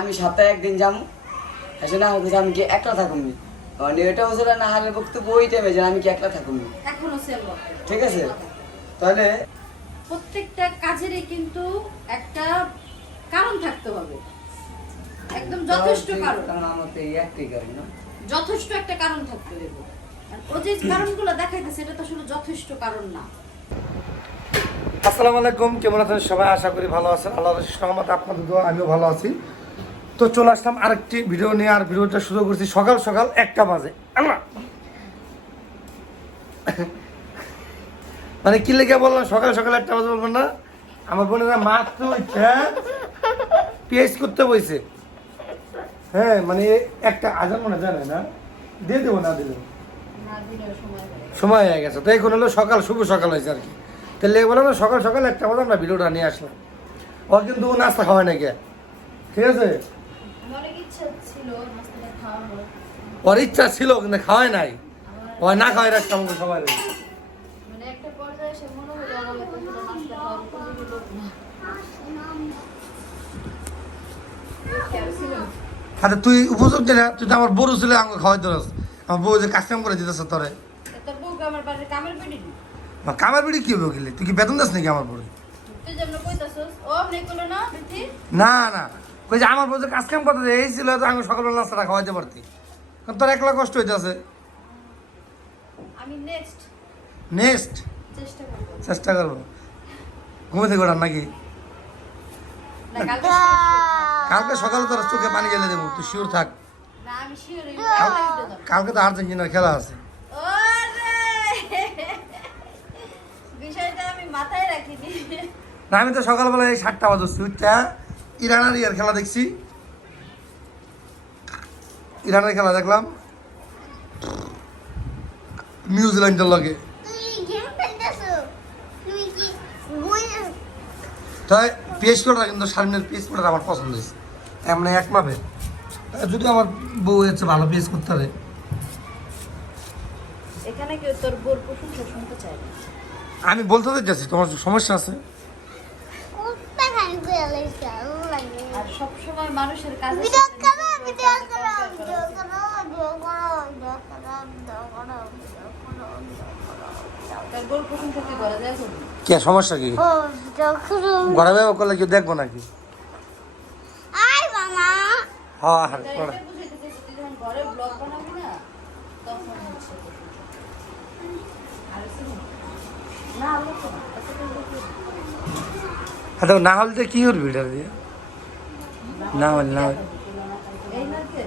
আমি সপ্তাহে একদিন যাবো আসলে আমাকে আমি কি একলা থাকুন মানে এটা হচ্ছে না হালের বক্তব্য ওই টাইমে যে আমি কি একলা থাকুন এখনো সেম ঠিক আছে তাহলে প্রত্যেকটা কাজেরই কিন্তু একটা কারণ থাকতে হবে একদম যথেষ্ট কারণ কারণ আমার তো এই একটাই কারণ না যথেষ্ট একটা কারণ থাকতে হবে আর ও যে কারণগুলো দেখাইতেছে এটা তো আসলে যথেষ্ট কারণ না আসসালামু আলাইকুম, কেমন আছেন সবাই? আশা করি ভালো আছেন। আল্লাহর রহমতে আপনাদের দোয়া আমিও ভালো আছি। তো চলে আসলাম আরেকটি ভিডিও নিয়ে, আর ভিডিওটা শুরু করছি সকাল সকাল 1টা বাজে। আল্লাহ, মানে কি লেগে বললাম সকাল সকাল 1টা বাজে বলবেন না? আমার বোনেরা মাত্র পিএইচ করতে বইছে। হ্যাঁ, মানে একটা আজান মনে জানে না, দিয়ে দেবো না দিলেও সময় হয়ে গেছে। তো এখন হলো সকাল, শুভ সকাল হয়েছে আর কি। তাহলে বললাম না সকাল সকাল 1টা বাজে আমরা ভিডিওটা নিয়ে আসলাম। ও কিন্তু নাস্তা খাওয়ায় নাকি, ঠিক আছে? ওর ইচ্ছা ছিল কিন্তু খাওয়ায় নাই। ও না খাওয়াই রাখতাম আমাকে সবাই। আচ্ছা, তুই উপযোগ দিলে, তুই তো আমার বড় ছেলে আমাকে খাওয়াই দিস। আমার বউ যে কাজ কাম করে দিতেছে তোরে। কামের বিড়ি কি হবে গেলে? তুই কি বেতন দিস নাকি আমার বড়? না না, ওই যে আমার বউ যে কাজ কাম করতে এই ছিল তো আমি সকালবেলা নাস্তাটা খাওয়াইতে পারতি। কারণ তোর একলা কষ্ট হইতেছে। নেক্সট চেষ্টা করবো ঘুমাতে গোড়ার নাকি? কালকে সকালে তোর চোখে পানি গেলে দেবো, তুই শিওর থাক। কালকে তো আর্জেন্টিনার খেলা আছে। না, আমি তো সকালবেলা এই 7টা বাজছি উঠটা ইরান আর ইয়ার খেলা দেখছি। ইরানের খেলা দেখলাম নিউজিল্যান্ডের লগে। তাই পেস্ট করা কিন্তু সামনের পেস্ট করা আমার পছন্দ হয়েছে, এমনি এক মাপে। যদি আমার বউ হচ্ছে ভালো পেস্ট করতে হবে। এখানে কেউ তোর বোর প্রশংসা শুনতে চায় না। আমি বলতে চাইছি তোমার সমস্যা আছে। আর সব সময় মানুষের কাছে তার বোর প্রশংসা কি করা যায়? কে সমস্যা কি? ঘরে ব্যবহার করলে কেউ দেখবো নাকি? হ্যাঁ, তুই যখন ঘরে ব্লগ বানাবি না তখন হচ্ছে না হলে কি করবি এটা দিয়ে? না হলে না হলে এই নাচে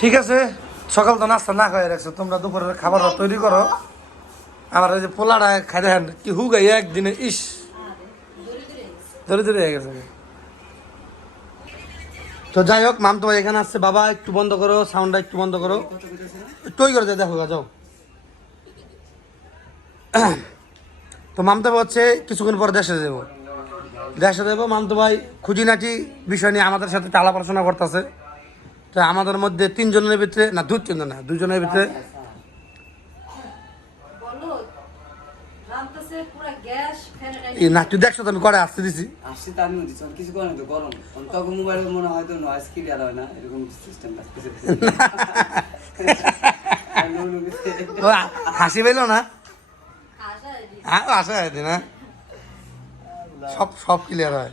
ঠিক আছে। সকাল তো নাস্তা না খাই রাখছো, তোমরা দুপুরের খাবার তৈরি করো। আমার ওই যে পোলাটা খাই দেখেন কি হুগাই একদিনে, ইস ধরে ধরে হয়ে গেছে। তো যাই হোক, মাম তোমার এখানে আসছে। বাবা একটু বন্ধ করো, সাউন্ডটা একটু বন্ধ করো, টই করে দেখো যাও। তো মামতো হচ্ছে কিছুক্ষণ পর দেশে যাবো। মামতো ভাই খুঁজিনাটি বিষয় নিয়ে আমাদের সাথে আলাপ আলোচনা করতেছে। তো আমাদের মধ্যে 3 জনের ভিতরে না 2 জনের ভিতরে না, তুই দেখছো তো আমি করে আসতে দিছি। আসছি তো আমিও দিচ্ছি কিছু করেন তো গরম তখন মোবাইল মনে হয় তো নয়েজ ক্লিয়ার হয় না এরকম সিস্টেম হাসি পেলো না, আশা হয় না, সব ক্লিয়ার হয়।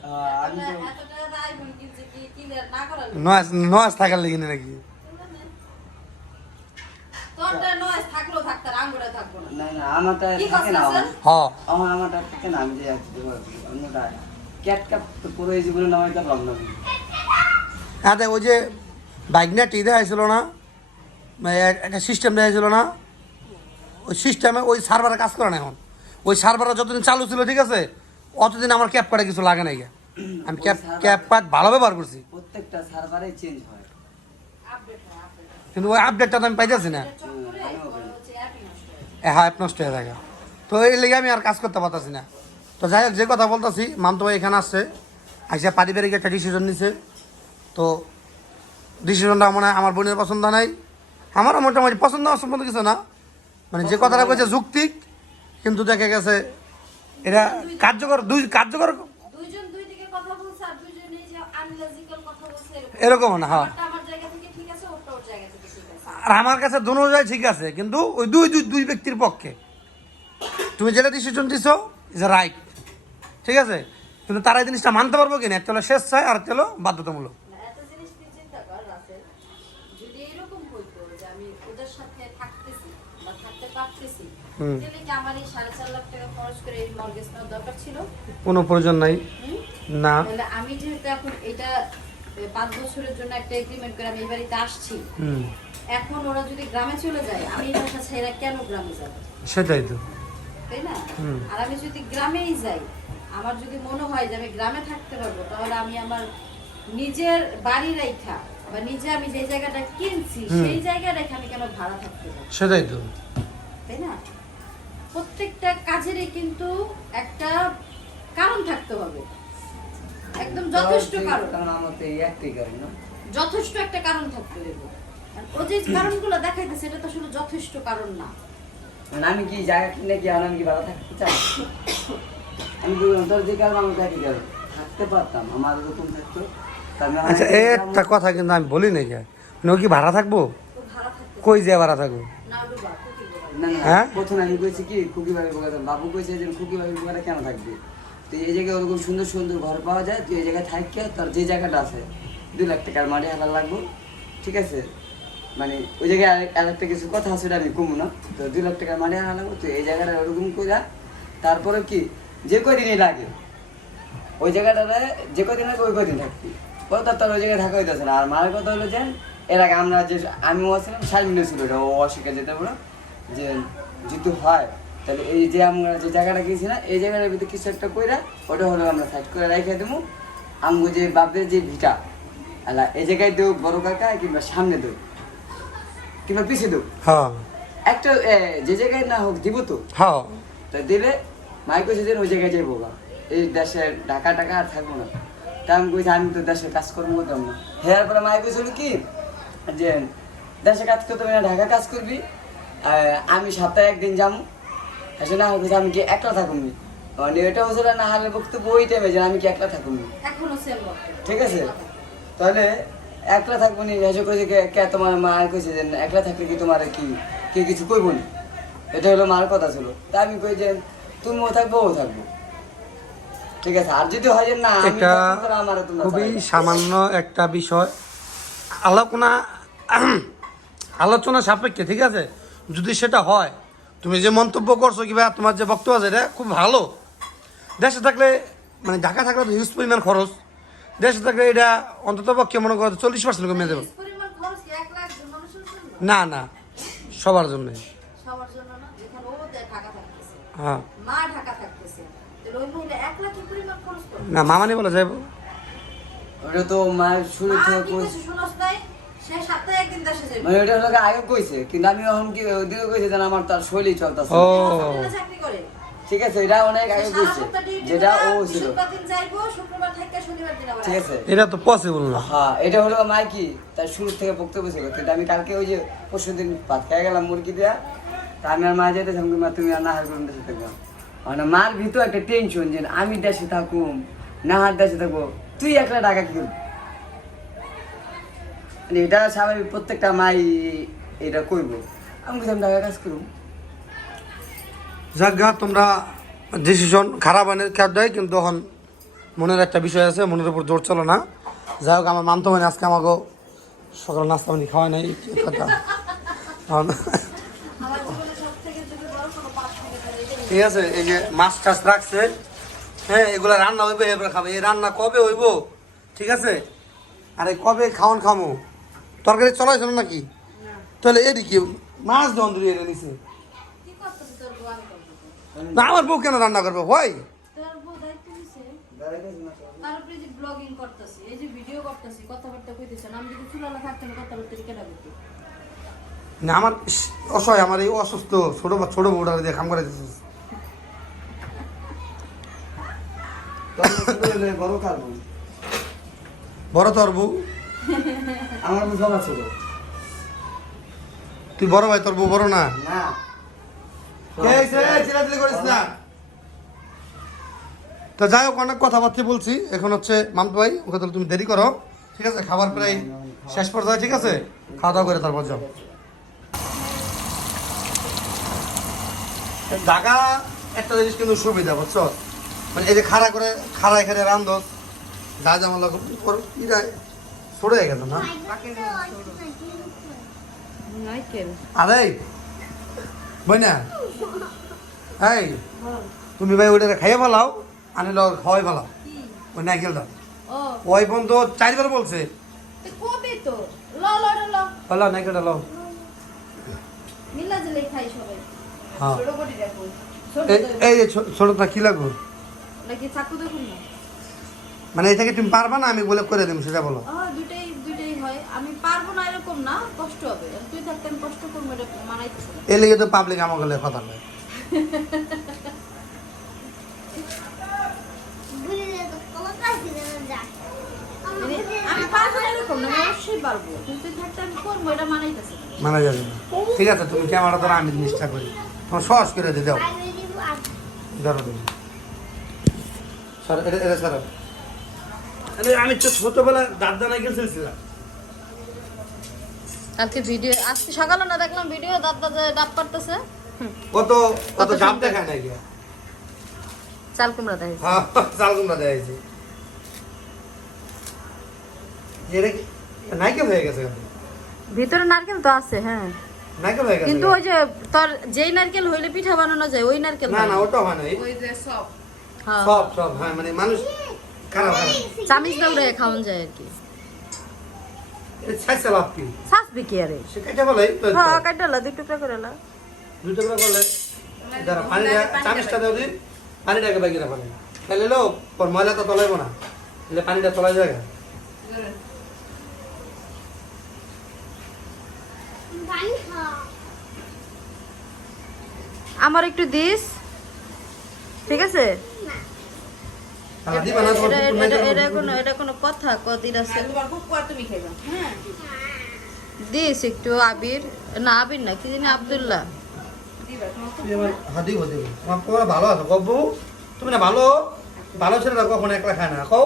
নয়েজ থাকার লেগে নাকি? না না আমারটা থাকে না আমারটা থাকে না আমি যে অন্যটা ক্যাট কাপ তো পুরো এই জীবনে না হয়তো প্রবলেম হ্যাঁ, ওই যে বাইক না টি দেওয়া হয়েছিল না, একটা সিস্টেম দেওয়া হয়েছিল না, ওই সিস্টেমে ওই সার্ভারে কাজ করে না এখন। ওই সার্ভারটা যতদিন চালু ছিল ঠিক আছে, অতদিন আমার ক্যাপ কার্ডে কিছু লাগে নাই। আমি ক্যাপ কার্ড ভালো ব্যবহার করছি, প্রত্যেকটা সার্ভারে চেঞ্জ হয় কিন্তু ওই আপডেটটা তো আমি পাইতেছি না। হ্যাঁ নষ্ট হয়ে থাকে। তো এই লেগে আমি আর কাজ করতে পারতাছি না। তো যাই হোক, যে কথা বলতেছি, মামতো ভাই এখানে আসছে, আইসা পারিবারিক একটা ডিসিশন নিছে। তো ডিসিশনটা মনে হয় আমার বোনের পছন্দ নাই, আমারও মোটামুটি পছন্দ অসম্পন্ন কিছু না, মানে যে কথাটা কইছে যৌক্তিক, কিন্তু দেখা গেছে এটা কার্যকর দুইজন দুই দিকে কথা বলছে আর দুইজনেই যে আনলজিক্যাল কথা বলছে এরকম না। হ্যাঁ, আমারটা আমার জায়গা থেকে ঠিক আছে, ওরটা ওর জায়গা থেকে ঠিক আছে। আর আমার কাছে দুটোই ঠিক আছে, কিন্তু ওই দুই ব্যক্তির পক্ষে তুমি যেটা ডিসিশন দিছো ইজ রাইট, ঠিক আছে, কিন্তু তারা এই জিনিসটা মানতে পারবো কিনা, একটা হলো স্বেচ্ছায় আর একটা হলো বাধ্যতামূলক। না, একটা জিনিস তুই চিন্তা কর রাসেল, যদি এরকম হইতো যে আমি ওদের সাথে থাকতেছি বা থাকতে পারতেছি, তাহলে কি আমার এই 4.5 লাখ টাকা খরচ করে এই মর্গেজ নেওয়ার দরকার ছিল? কোনো প্রয়োজন নাই। না, তাহলে আমি যেহেতু এখন এটা 5 বছরের জন্য একটা এগ্রিমেন্ট করে আমি এই বাড়িতে আসছি, এখন ওরা যদি গ্রামে চলে যায়, আমি এই বাসা ছেড়ে কেন গ্রামে যাব? সেটাই তো, তাই না? আর আমি যদি গ্রামেই যাই, আমার যদি মনে হয় যে আমি গ্রামে থাকতে পারবো, তাহলে আমি আমার নিজের বাড়ি রেখা বা নিজে আমি যে জায়গাটা কিনছি সেই জায়গা রেখে আমি কেন ভাড়া থাকতে যাবো? সেটাই তো, তাই না? প্রত্যেকটা কাজেরই কিন্তু একটা কারণ থাকতে হবে, একদম যথেষ্ট কারণ, আমার তো এই একটাই কারণ না, যথেষ্ট একটা কারণ থাকতে দেবো। ও যে কারণগুলো দেখাইতেছে এটা তো আসলে যথেষ্ট কারণ না। মানে আমি কি জায়গা কিনে কি আমি কি ভালো থাকতে চাই? আমি তোর যে কারণ আমি একই কারণ থাকতে পারতাম, আমার এরকম থাকতো। আচ্ছা, একটা কথা কিন্তু আমি বলি নাই যে ও কি ভাড়া থাকবো, তো ভাড়া থাকতে কই যে ভাড়া থাকবো? না ডুবা কি বলবো? না না, হ্যাঁ? প্রথমে আমি কইছি কি খুকি ভাই বোকাতে, বাবু কইছে যে খুকি ভাই বোকাটা কেন থাকবে, তো এই জায়গায় ওরকম সুন্দর সুন্দর ঘর পাওয়া যায়, তুই এই জায়গায় থাককে তোর যে জায়গাটা আছে 2 লাখ টাকার মাটি হালার লাগবো, ঠিক আছে, মানে ওই জায়গায় আরেকটা কিছু কথা আছে, আমি কমু না, তো 2 লাখ টাকার মাটি হালা লাগবো, তো এই জায়গাটা ওরকম কইরা তারপরে কি যে কদিনই লাগে ওই জায়গাটাতে যে কদিন লাগে ওই কদিন থাকবি, পরে তোর ওই জায়গায় থাকা হইতেছে না। আর মায়ের কথা হলো যে এর আগে আমরা যে আমিও আসছিলাম শারমিনও ছিল, এটা ও অস্বীকার যেতে পারো যে যদি হয় তাহলে এই যে আমরা যে জায়গাটা গেছি না, এই জায়গাটার ভিতরে কিছু একটা কইরা ওটা হলো আমরা সাইড করে রেখে দেবো, আমগো যে বাপদের যে ভিটা আলা এই জায়গায় দেব বড় কাকা, কিংবা সামনে দেব কিংবা পিছিয়ে দেব, হ্যাঁ একটা যে জায়গায় না হোক দিব তো, হ্যাঁ, তা দিলে মাই কইছে যে ওই জায়গায় যাইবো গা, এই দেশে ঢাকা টাকা আর থাকবো না। তা আমি কইছি আমি তো দেশে কাজ করবো করতাম না। হেয়ার পরে মাই কইছিল কি যে দেশে কাজ করতে হবে না, ঢাকা কাজ করবি, আমি সপ্তাহে 1 দিন যাবো। আসলে না কইছে আমি কি একলা থাকুন, মানে এটা হচ্ছিল না হালের বক্তব্য ওই টাইমে যে আমি কি একলা থাকুন, এখনো সেম ঠিক আছে, তাহলে একলা থাকবো নি। এসে কইছে কে তোমার মা কইছে যে একলা থাকলে কি তোমার কি কে কিছু কইবো না, এটা হলো মার কথা ছিল। তা আমি কই যে তুমিও থাকবো ও থাকবো, ঠিক আছে, আর যদি হয় যে না আমি এটা থাকবো তাহলে আমারও তোমরা খুবই চালাইবে। সামান্য একটা বিষয়, আলোচনা সাপেক্ষে, ঠিক আছে, যদি সেটা হয়, তুমি যে মন্তব্য করছো কিংবা তোমার যে বক্তব্য আছে এটা খুব ভালো। দেশে থাকলে মানে ঢাকা থাকলে তো হিউজ পরিমাণ খরচ, দেশে থাকলে এটা অন্তত পক্ষে মনে করো 40% কমিয়ে দেবে। পরিমাণ খরচ কি 1 লাখ মানুষের জন্য? না না, সবার জন্য। সবার জন্য না, যেখানে ও ঢাকা থাকতেছে, হ্যাঁ, মা ঢাকা থাকতেছে, তাহলে ওই মহিলা 1 লাখ পরিমাণ খরচ করবে না মামানি বলে যাইব, ওটা তো মায়ের শুরু মা থেকে কি কইছে শুনছ নাই? সে সপ্তাহে 1 দিন দেশে যাবে। মানে ওটা হলো আগে কইছে, কিন্তু আমি এখন কি ওদিকে কইছে যে আমার তার শৈলী চলতেছে, ও সপ্তাহে চাকরি করে। ঠিক আছে, এটা অনেক আগে কইছে যেটা ও ছিল, শুক্রবার দিন যাইবো, শুক্রবার থেকে শনিবার দিন আবার ঠিক আছে। এটা তো পসিবল না। হ্যাঁ, এটা হলো মাই কি তার শুরু থেকে বক্তব্য ছিল, কিন্তু আমি কালকে ওই যে পরশুদিন ভাত খেয়ে গেলাম মুরগি দেওয়া, তা আমি আর মা যেতেছিলাম, মা তুমি আর নাহার করুন দেশে থাকবো, মানে মার ভিতর একটা টেনশন যে আমি দেশে থাকুম নাহার দেশে থাকবো, তুই একলা টাকা কি করবি, মানে এটা স্বাভাবিক, প্রত্যেকটা মাই এটা করবো, আমি কোথাও টাকা কাজ করবো। যাজ্ঞা তোমরা ডিসিশন খারাপ আনের কাজ দেয়, কিন্তু এখন মনের একটা বিষয় আছে, মনের উপর জোর চলো না। যাই হোক, আমার মানতো মানে আজকে আমাকে সকাল নাস্তা পানি খাওয়াই নাই, এই কথা আমার জীবনে সবথেকে যদি বড় কোনো পাপ থেকে থাকে এটাই। ঠিক আছে। এই যে মাছ টাছ রাখছে, হ্যাঁ, এগুলা রান্না হইবে, এবার খাবে। এই রান্না কবে হইব, ঠিক আছে, আরে কবে খাওয়ান খামো, তরকারি চলাইছ না নাকি? না, তাহলে এদিকে মাছ দন ধরে এনে নিছে, কি করতেছে তোর বউ? আমি করতেছে না আমার বউ কেন রান্না করবে ভাই? তোর বউ দায়িত্ব নিছে, তারপরে যে ব্লগিং করতেছি, এই যে ভিডিও করতেছি, কথাবার্তা কইতেছেন, আমি যদি চুলালা থাকতাম কথাবার্তা কেন বলতো? না আমার অসহায়, আমার এই অসুস্থ ছোট বউটা দিয়ে কাম করে দিচ্ছিস। বড় কারণ বড় তোর বউ, আমার বউ সবার ছোট তুই বড় ভাই, তোর বউ বড় না? না। চিরাচিরি করিস না। তো যাই হোক, অনেক কথাবার্তা বলছি। এখন হচ্ছে মামতু ভাই, ওকে তাহলে তুমি দেরি করো, ঠিক আছে? খাবার প্রায় শেষ পর্যায়ে, ঠিক আছে? খাওয়া দাওয়া করে তারপর যাও। ঢাকা একটা জিনিস কিন্তু সুবিধা, বুঝছো? মানে এই যে খাড়া এখানে রান্ধস, যা যেমন লাগো ইরা ছোট হয়ে গেছে না? নাইকেল আরে বই না, এই তুমি ভাই ওইটা খাইয়ে ফেলাও, আনিল খাওয়াই ফেলাও ওই নাইকেলটা। ও ওই বন্ধু 4 বার বলছে তো কবে তো ল ল ল হলো নাইকেলটা লো। মিলা জলে খাই সবাই হ্যাঁ ছোট করে দেখো ছোট এই যে ছোটটা কি লাগবে? নাকি চাকু দেখুন না মানে এটাকে তুমি পারবা না, আমি বলে করে দেবো, সেটা বলো। দুইটাই হয়। আমি পারবো না এরকম না, কষ্ট হবে। তুই থাকতে আমি কষ্ট করবো, এটা মানাইতেছে না। এই লেগে তো পাবলিক আমার গেলে কথা নয়। মানে আমি পারবো না এরকম না, আমি অবশ্যই পারবো, কিন্তু তুই থাকতে আমি করবো, এটা মানাইতেছে না। মানা যাবে না। ঠিক আছে, তুমি ক্যামেরা ধরো, আমি জিনিসটা করি, তোমার সহজ করে দিয়ে দাও। ধরো তুমি স্যার, এটা স্যার, আমি তো ছোটবেলা দাদা নাইকেল ছিলাম। কালকে ভিডিও, আজকে সকালে না দেখলাম ভিডিও, দাদা ডাব পারতেছে, কত কত জাম সুন্দর। দেখায় নাকি? চাল কুমড়া দেয়। হ্যাঁ, চাল কুমড়া দেখাইছে। এটা কি নাইকেল হয়ে গেছে? ভিতরে নারকেল তো আছে, হ্যাঁ, নাইকেল হয়ে গেছে কিন্তু ওই যে তোর যেই নারকেল হইলে পিঠা বানানো যায় ওই নারকেল না না, ওটা হয় না। হ্যাঁ, সব হ্যাঁ, মানে মানুষ খারাপ চামিচ দৌড়ে খাওয়ান যায় আর কি। ছাইছে লাভ কি? সাসবি কি আরে? সে কেটে বলে তো হ্যাঁ, কাটালা দুই টুকরা করে লা। দুটো করে বলে দাঁড়া, পানিটা চামিচটা দাও দিন, পানিটাকে বাকি না পানি তাহলে লো পর ময়লা তো তলাইব না, তাহলে পানিটা তলাই যায়। আমার একটু দিস, ঠিক আছে? দিবা না তোমার কুকুর নাই তো? এটা কোনো কথা কদিন আছে? হ্যাঁ। দিস একটু আবির, না আবির না, কি জানি আব্দুল্লাহ। তুই আমার হাদি হতে তোমার তোমার ভালো আছো কব্বু? তুমি না ভালো ভালো ছেলেরা কখনো একলা খায় না, কও।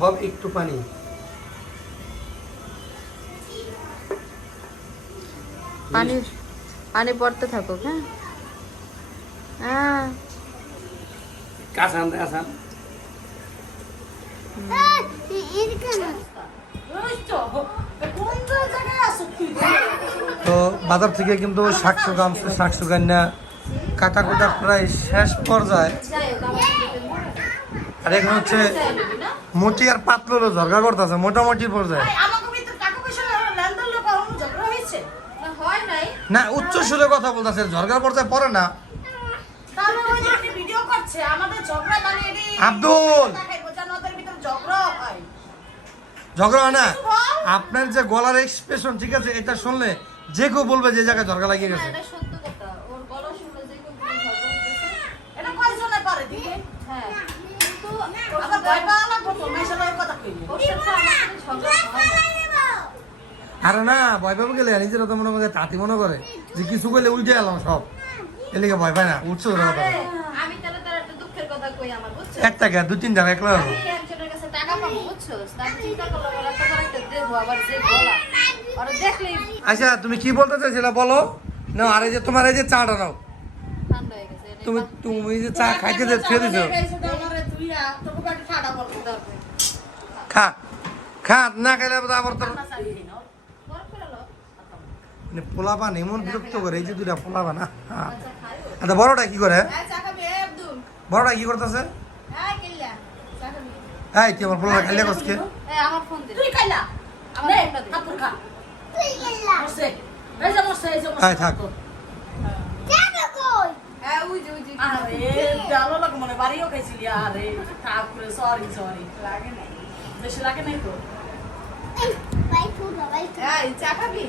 হবে একটু পানি, পানি পড়তে থাকুক। হ্যাঁ হ্যাঁ, কাঁচান কাঁচান। তো বাজার থেকে কিন্তু শাকসুগা আনছে, শাকসুগান্না কাটা কুটা প্রায় শেষ পর্যায়ে। আর এখন হচ্ছে মোটি আর পাতলো ঝরকা করতেছে মোটামুটি পর্যায়ে। হয় নাই। না, উচ্চ সুরে কথা বলতেছে, ঝরকা পর্যায়ে পড়ে না। আব্দুল ঝগড়া হয় না, আপনার যে গলার এক্সপ্রেশন, ঠিক আছে, এটা শুনলে যে কেউ বলবে যে জায়গায় ঝরকা লাগিয়ে গেছে। এটা সত্য কথা, ওর গলা শুনে যে কেউ বলে ঝগড়া হইতেছে। এটা কয়জনে পারে দিদি? হ্যাঁ, কিন্তু আবার ভয় পাওয়া লাগবে তো, মেয়ের সাথে কথা কইলে। ওর সাথে আমার সাথে ঝগড়া হয় না। আরে না, ভয় পাবো গেলে নিজের তো মনে করে তাঁতি মনে করে যে কিছু করলে উল্টে এলাম সব, এদিকে ভয় পায় না, উঠছে ওরা কথা। আরে, আমি তাহলে তার একটা দুঃখের কথা কই আমার, বুঝছো? এক টাকা 2-3 টাকা একলা আমি একজনের কাছে টাকা পাবো, বুঝছো? আমি চিন্তা করলাম ওরা তো একটা দেবো, আবার যে গলা ওরা দেখলেই আচ্ছা, তুমি কি বলতে চাইছিলে বলো না। আর এই যে তোমার এই যে চাটা নাও, ঠান্ডা হয়ে গেছে। এটা তুমি যে চা খাইতে যে ছেড়ে দিছো, খা খা, না খাইলে আবার তোর বরফ করে লো। মানে পোলাপান এমন বিরক্ত করে, এই যে দুটা পোলাপান না। আচ্ছা, খাইও। আচ্ছা, বড়টা কি করে? চা খাবি আব্দুল? বড়টা কি করতেছে? হ্যাঁ কিল্লা চা খাবি? এই তুই আমার পোলা খাইলে কসকে? এই আমার ফোন দে। তুই খাইলা? আমার নে, ফোনটা দে। হাত খা। তুই খাইলা? বসে। এই যে বসে, এই যে বসে। এই থাক। হ্যাঁ, ওই যে আরে ভালো লাগে মনে বাড়িও খাইছিলি আরে ঠাকুরে সরি লাগে না বেশি লাগে নাই তো এই চা খাবি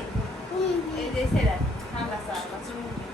এই যে সেরা ঠান্ডা চা চুমুকি